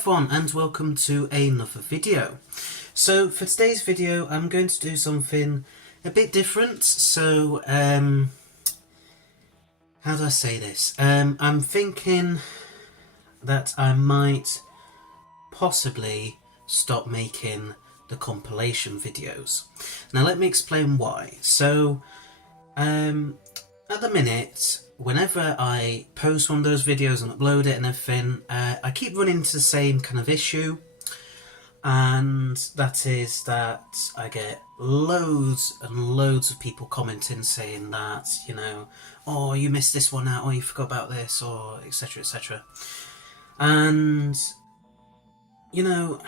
everyone and welcome to another video. So for today's video I'm going to do something a bit different. So how do I say this? I'm thinking that I might possibly stop making the compilation videos. Now let me explain why. So at the minute, whenever I post one of those videos and upload it and everything, I keep running into the same kind of issue, and that is that I get loads and loads of people commenting saying that, you know, oh, you missed this one out, or you forgot about this, or etc, etc. And, you know,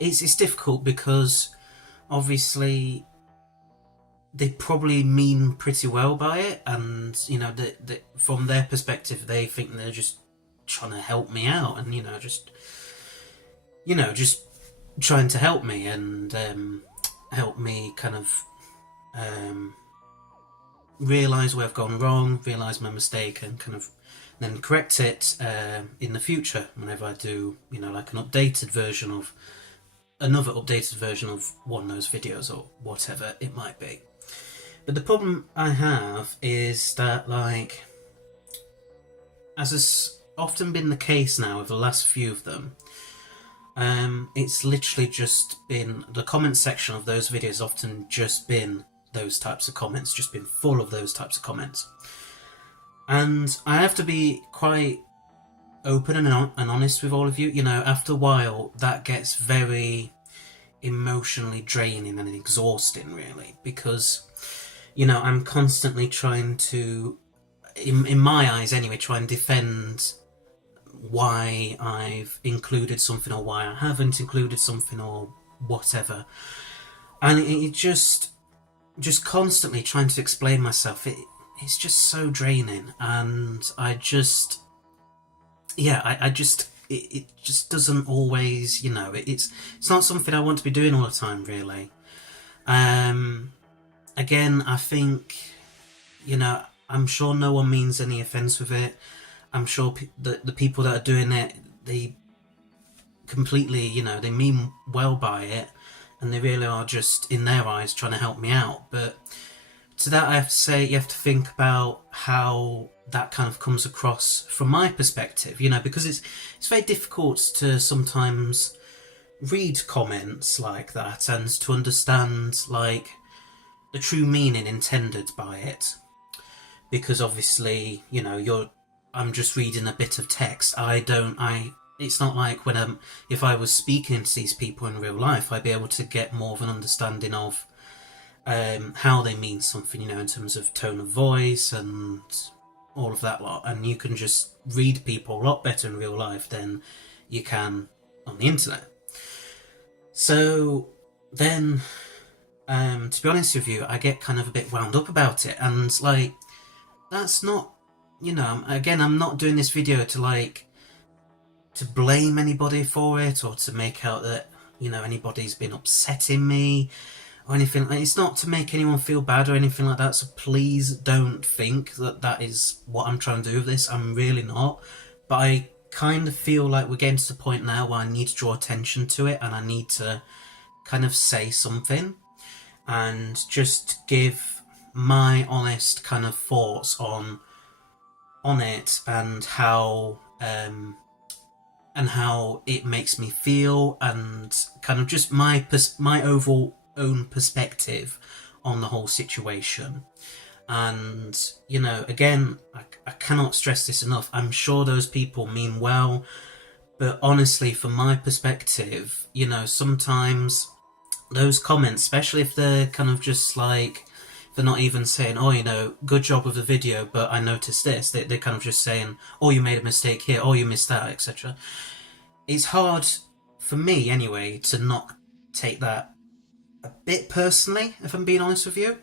it's difficult because obviously they probably mean pretty well by it, and you know, from their perspective, they think they're just trying to help me out, and just trying to help me and help me kind of realise where I've gone wrong, realise my mistake, and kind of then correct it in the future whenever I do, like an updated version of another updated version of one of those videos or whatever it might be. But the problem I have is that, like, as has often been the case now with the last few of them, it's literally just been, the comment section of those videos often just been those types of comments, just been full of those types of comments. And I have to be quite open and honest with all of you. After a while, that gets very emotionally draining and exhausting, really, because I'm constantly trying to, in my eyes anyway, try and defend why I've included something or why I haven't included something or whatever. And it just constantly trying to explain myself, it's just so draining, and it just doesn't always, it's not something I want to be doing all the time, really. Again, I think, I'm sure no one means any offence with it. I'm sure the people that are doing it, they completely, they mean well by it, and they really are just, in their eyes, trying to help me out. But to that, I have to say, you have to think about how that kind of comes across from my perspective, because it's very difficult to sometimes read comments like that and to understand, like, the true meaning intended by it, because obviously, I'm just reading a bit of text. It's not like if I was speaking to these people in real life, I'd be able to get more of an understanding of how they mean something, in terms of tone of voice and all of that lot. And you can just read people a lot better in real life than you can on the internet. So then, to be honest with you, I get kind of a bit wound up about it, and like, that's not, again, I'm not doing this video to blame anybody for it, or to make out that, anybody's been upsetting me or anything. It's not to make anyone feel bad or anything like that, so please don't think that that is what I'm trying to do with this. I'm really not. But I kind of feel like we're getting to the point now where I need to draw attention to it, and I need to kind of say something and just give my honest kind of thoughts on it, and how it makes me feel, and kind of just my overall own perspective on the whole situation. And again, I cannot stress this enough, I'm sure those people mean well, but honestly, from my perspective, sometimes those comments, especially if they're kind of just like, they're not even saying, oh, good job with the video, but I noticed this. They're kind of just saying, oh, you made a mistake here, oh, you missed that, etc. It's hard, for me anyway, to not take that a bit personally, if I'm being honest with you.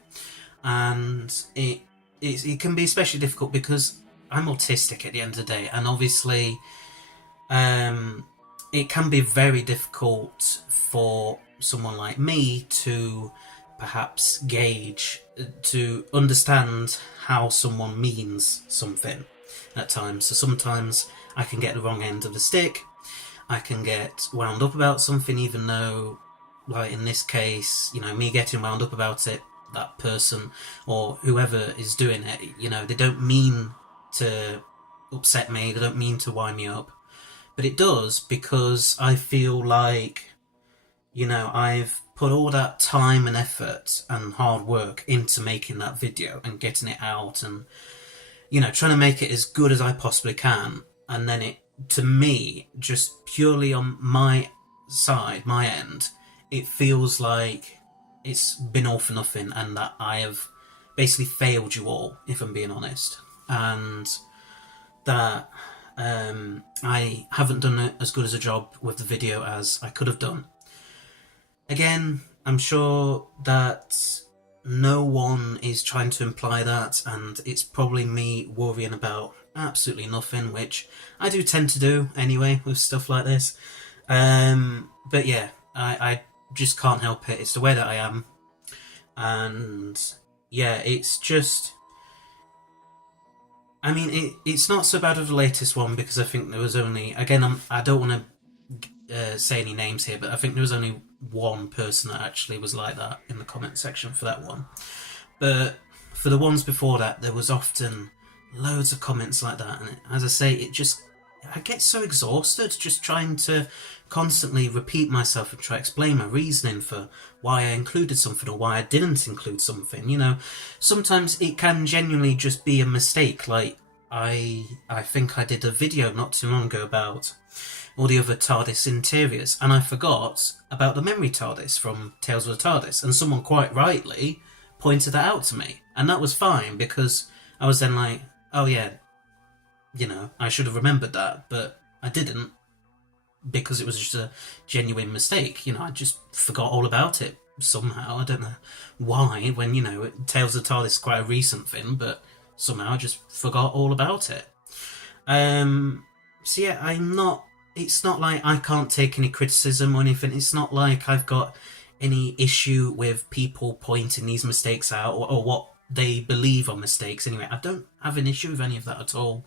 And it can be especially difficult because I'm autistic at the end of the day, and obviously it can be very difficult for someone like me to perhaps gauge, to understand how someone means something at times. So sometimes I can get the wrong end of the stick, I can get wound up about something, even though, like in this case, me getting wound up about it, that person or whoever is doing it, they don't mean to upset me, they don't mean to wind me up. But it does, because I feel like, I've put all that time and effort and hard work into making that video and getting it out and, trying to make it as good as I possibly can. And then it, to me, just purely on my side, my end, it feels like it's been all for nothing and that I have basically failed you all, if I'm being honest. And that I haven't done as good as a job with the video as I could have done. Again, I'm sure that no one is trying to imply that, and it's probably me worrying about absolutely nothing, which I do tend to do anyway with stuff like this. But yeah, I just can't help it. It's the way that I am. And yeah, it's just... I mean, it's not so bad with the latest one, because I think there was only... Again, I don't want to say any names here, but I think there was only one person that actually was like that in the comment section for that one. But for the ones before that, there was often loads of comments like that, and as I say, I get so exhausted just trying to constantly repeat myself and try to explain my reasoning for why I included something or why I didn't include something. Sometimes it can genuinely just be a mistake. Like, I think I did a video not too long ago about all the other TARDIS interiors, and I forgot about the memory TARDIS from Tales of the TARDIS, and someone quite rightly pointed that out to me, and that was fine, because I was then like, oh yeah, I should have remembered that, but I didn't, because it was just a genuine mistake. I just forgot all about it somehow. I don't know why, when, Tales of the TARDIS is quite a recent thing, but somehow I just forgot all about it. So yeah, it's not like I can't take any criticism or anything. It's not like I've got any issue with people pointing these mistakes out, or what they believe are mistakes anyway. I don't have an issue with any of that at all.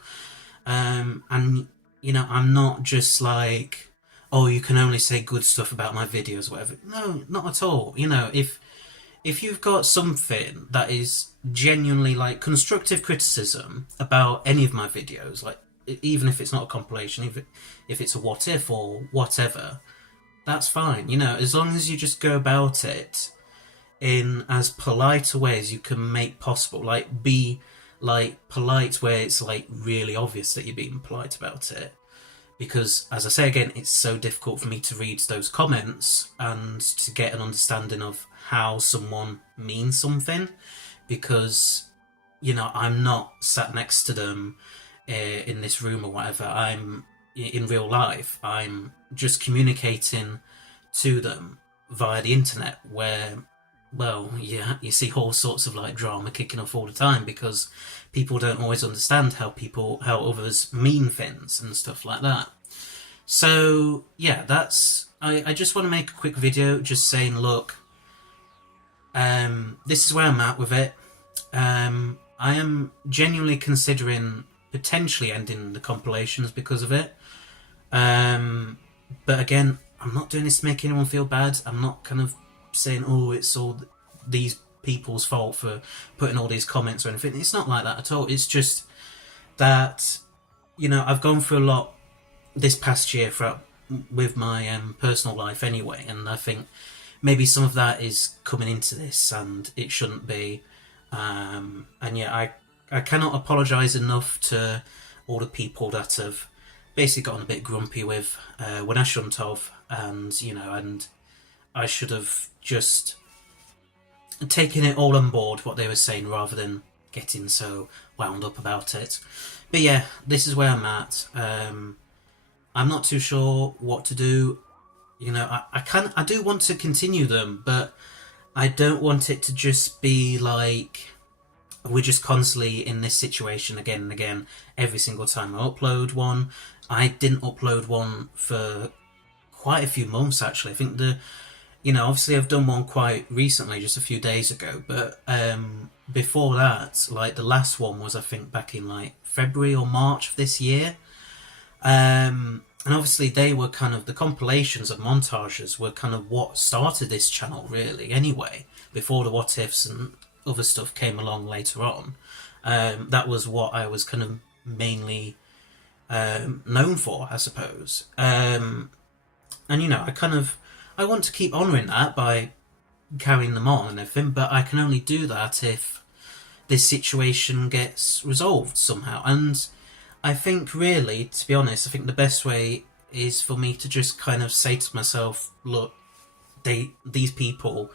And, I'm not just like, oh, you can only say good stuff about my videos or whatever. No, not at all. If you've got something that is genuinely like constructive criticism about any of my videos, like even if it's not a compilation, if it's a what if or whatever, that's fine. As long as you just go about it in as polite a way as you can make possible. Like, be like polite where it's like really obvious that you're being polite about it. Because, as I say again, it's so difficult for me to read those comments and to get an understanding of how someone means something, because, I'm not sat next to them in this room or whatever. I'm in real life. I'm just communicating to them via the internet, where, well, yeah, you see all sorts of like drama kicking off all the time, because people don't always understand how others mean things and stuff like that. So yeah, I just want to make a quick video just saying, look, this is where I'm at with it. I am genuinely considering potentially ending the compilations because of it. But again, I'm not doing this to make anyone feel bad. I'm not kind of saying, oh, it's all these people's fault for putting all these comments or anything. It's not like that at all. It's just that, I've gone through a lot this past year with my personal life anyway, and I think maybe some of that is coming into this, and it shouldn't be. And yeah, I cannot apologise enough to all the people that have basically gotten a bit grumpy with when I shouldn't have, and I should have just taken it all on board, what they were saying, rather than getting so wound up about it. But yeah, this is where I'm at. I'm not too sure what to do. I do want to continue them, but I don't want it to just be like we're just constantly in this situation again and again every single time I upload one. I didn't upload one for quite a few months, actually. I think obviously I've done one quite recently, just a few days ago, but before that, like the last one was, I think, back in like February or March of this year. And and obviously they were kind of, the compilations and montages were kind of what started this channel really anyway, before the what ifs and other stuff came along later on. That was what I was kind of mainly known for, I suppose. And you know, I want to keep honouring that by carrying them on and everything, but I can only do that if this situation gets resolved somehow. And I think, really, to be honest, I think the best way is for me to just kind of say to myself, look, these people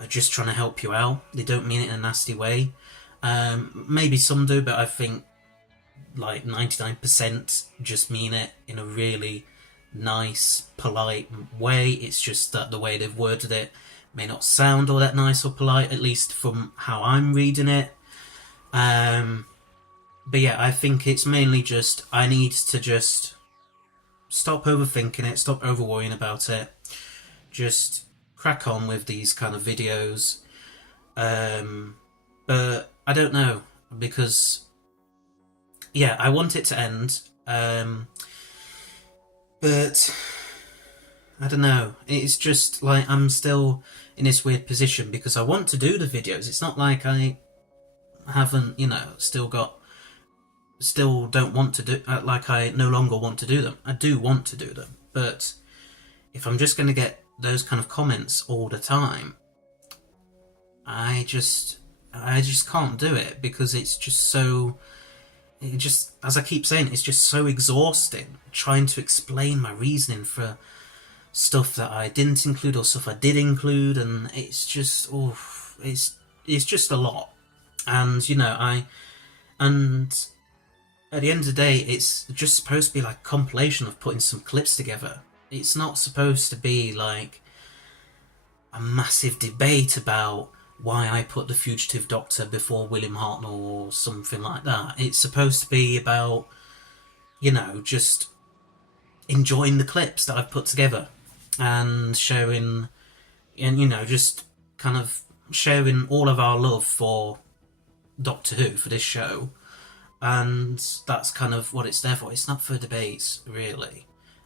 are just trying to help you out. They don't mean it in a nasty way. Maybe some do, but I think like 99% just mean it in a really nice, polite way. It's just that the way they've worded it may not sound all that nice or polite, at least from how I'm reading it. But yeah, I think it's mainly just, I need to just stop overthinking it, stop over worrying about it, just crack on with these kind of videos. But I don't know, because yeah, I want it to end, but I don't know, it's just like I'm still in this weird position because I want to do the videos. It's not like I haven't, you know, still don't want to do, like I no longer want to do them. I do want to do them, but if I'm just going to get those kind of comments all the time, I just can't do it, because it's just so, as I keep saying, it's just so exhausting trying to explain my reasoning for stuff that I didn't include or stuff I did include, and it's just, it's just a lot. And you know, and at the end of the day, it's just supposed to be like a compilation of putting some clips together. It's not supposed to be like a massive debate about why I put The Fugitive Doctor before William Hartnell or something like that. It's supposed to be about, you know, just enjoying the clips that I've put together and showing, and you know, just kind of sharing all of our love for Doctor Who, for this show. And that's kind of what it's there for. It's not for debates, really.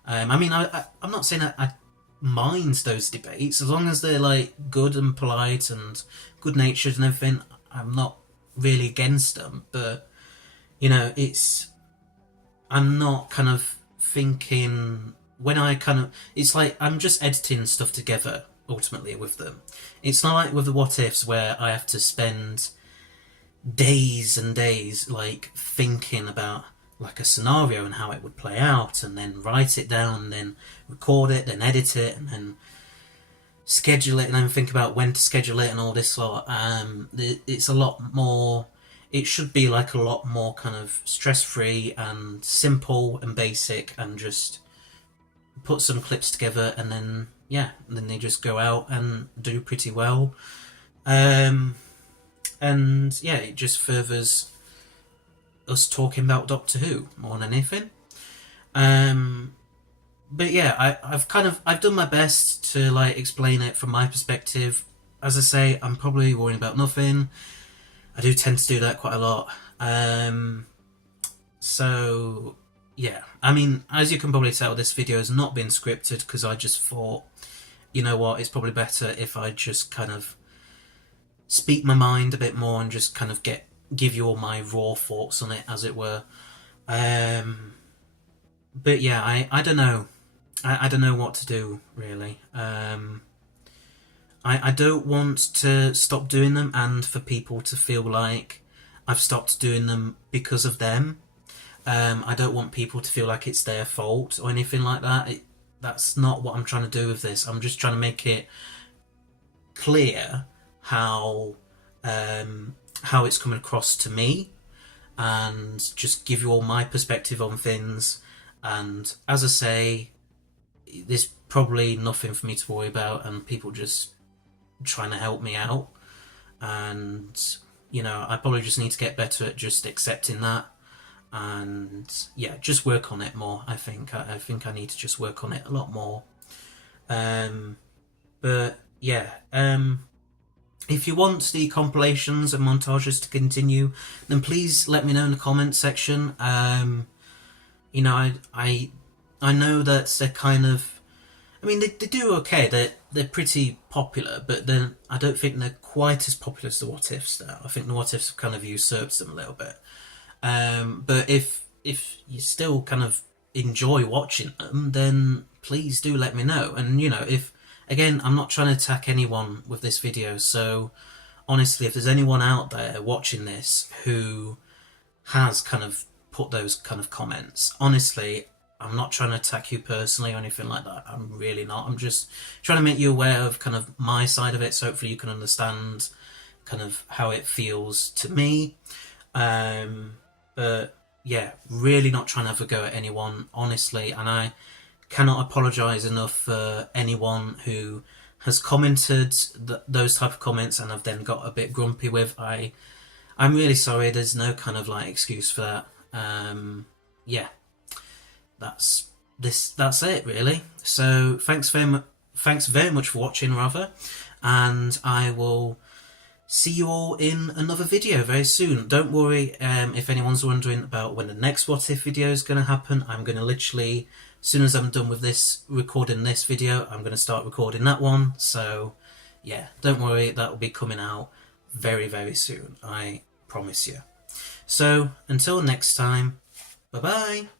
I mean, I'm not saying I mind those debates, as long as they're like good and polite and good natured and everything. I'm not really against them, but you know, I'm not kind of thinking when I kind of, it's like I'm just editing stuff together ultimately with them. It's not like with the what ifs where I have to spend days and days like thinking about like a scenario and how it would play out, and then write it down, and then record it, then edit it, and then schedule it, and then think about when to schedule it and all this lot. It's a lot more, it should be like a lot more kind of stress-free and simple and basic, and just put some clips together, and then yeah, and then they just go out and do pretty well. And yeah, it just furthers us talking about Doctor Who more than anything. But yeah, I've done my best to like explain it from my perspective. As I say, I'm probably worrying about nothing. I do tend to do that quite a lot. So yeah, I mean, as you can probably tell, this video has not been scripted, because I just thought, you know what, it's probably better if I just kind of speak my mind a bit more and just kind of give you all my raw thoughts on it, as it were. But yeah, I don't know. I don't know what to do, really. I don't want to stop doing them, and for people to feel like I've stopped doing them because of them. I don't want people to feel like it's their fault or anything like that. That's not what I'm trying to do with this. I'm just trying to make it clear how it's coming across to me, and just give you all my perspective on things. And as I say, there's probably nothing for me to worry about, and people just trying to help me out. And you know, I probably just need to get better at just accepting that, and yeah, just work on it more. I think I need to just work on it a lot more. But yeah, if you want the compilations and montages to continue, then please let me know in the comments section. You know, I I know that they're kind of. I mean, they do okay. They're pretty popular, but then I don't think they're quite as popular as the What Ifs now. I think the What Ifs have kind of usurped them a little bit. But if you still kind of enjoy watching them, then please do let me know. And if again, I'm not trying to attack anyone with this video, so honestly, if there's anyone out there watching this who has kind of put those kind of comments, honestly, I'm not trying to attack you personally or anything like that. I'm really not. I'm just trying to make you aware of kind of my side of it, so hopefully you can understand kind of how it feels to me. But yeah, really not trying to have a go at anyone, honestly, and I cannot apologise enough for anyone who has commented those type of comments and I've then got a bit grumpy with. I'm really sorry. There's no kind of like excuse for that. Yeah, that's That's it really. So thanks very much for watching, rather, and I will see you all in another video very soon. Don't worry, if anyone's wondering about when the next What If video is going to happen, I'm going to literally, as soon as I'm done with this, recording this video, I'm going to start recording that one. So yeah, don't worry, that will be coming out very, very soon, I promise you. So until next time, bye bye.